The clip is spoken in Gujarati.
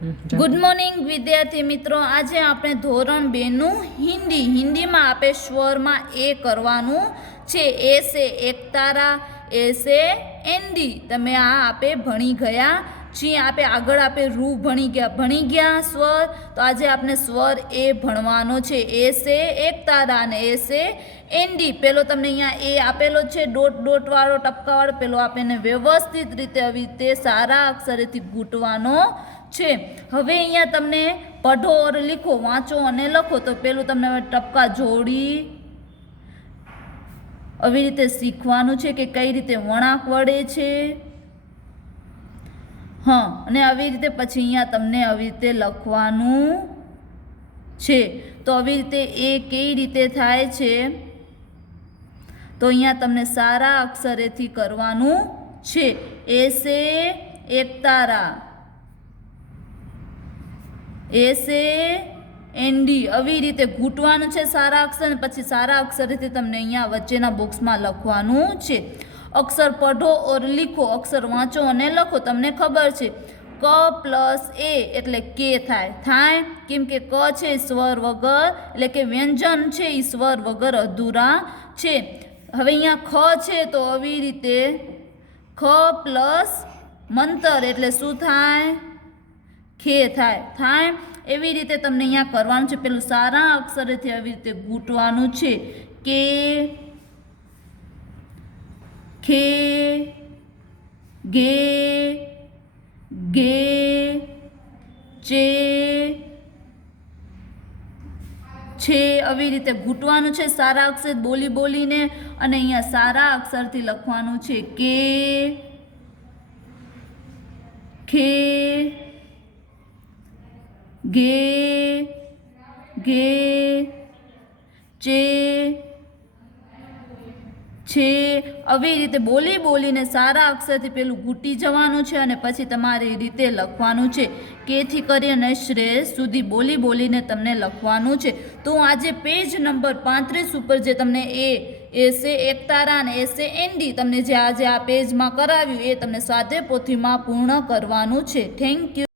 गुड मॉर्निंग विद्यार्थी मित्रों। आज आपणे धोरण 2 નું हिंदी में आपे स्वर में ए करवानुं छे। ए से एकतारा, ए से एंडी तमे आ आपे भणी गया छी। आपे आगळ आपे रू भणी गया स्वर। तो आज आपने स्वर ए भणवानो छे। ए से एकतारा ने ए से एंडी। पेलो तमने अहींया ए आपेलो छे, डॉट डॉट वाळो टपका वाळो। पेलो आपने व्यवस्थित रीते આવી રીતે સારા અક્ષરેથી ગૂંટવાનો છે। હવે અહીંયા તમને પઢો ઓર લીખો, વાંચો અને લખો। તો પેલું તમને ટપકા જોડી આવી રીતે શીખવાનું છે કે કઈ રીતે વળાંક વળે છે। हाँ, અને આવી રીતે પછી અહીંયા તમને આવી રીતે લખવાનું છે। તો આવી રીતે એ કઈ રીતે થાય છે તો અહીંયા તમને સારા અક્ષરેથી કરવાનું છે। એ સે એકતારા, એ સે એનડી આવી રીતે ઘૂંટવાનું છે સારા અક્ષર। પછી સારા અક્ષરેથી તમને અહીંયા વચ્ચેના બોક્સમાં લખવાનું છે। अक्षर पढ़ो और लिखो, अक्षर वाँचो और लखो। तमने खबर है क प्लस ए एटले के थाय केम के क छे स्वर वगर एटले के व्यंजन छे स्वर वगर अधूरा छे। हवे अहींया ख छे तो अवी रीते ख प्लस मंतर एटले शुं थाय खे थाय एवी रीते तमने अहींया करवानुं छे। पेलुं सारा अक्षरेथी अवी रीते घूंटवानुं छे के खे गे गे चे छे આવી રીતે ઘૂંટવાનું છે સારા અક્ષર બોલી બોલીને। અને અહીંયા સારા અક્ષરથી લખવાનું છે કે ખે ગે ગે ચે छे। આવી રીતે બોલી બોલીને સારા અક્ષરથી પેલું ઘૂંટી જવાનું છે અને પછી તમારી રીતે લખવાનું છે કે થી કરીને શ્રેષ્ઠ સુધી બોલી બોલીને તમને લખવાનું છે। તો આજે પેજ નંબર 35 ઉપર જે તમને એ સે એકતારા અને એ સે એનડી તમને જે આજે આ પેજમાં કરાવ્યું એ તમને સ્વાધ્યાય પોથીમાં પૂર્ણ કરવાનું છે। Thank you.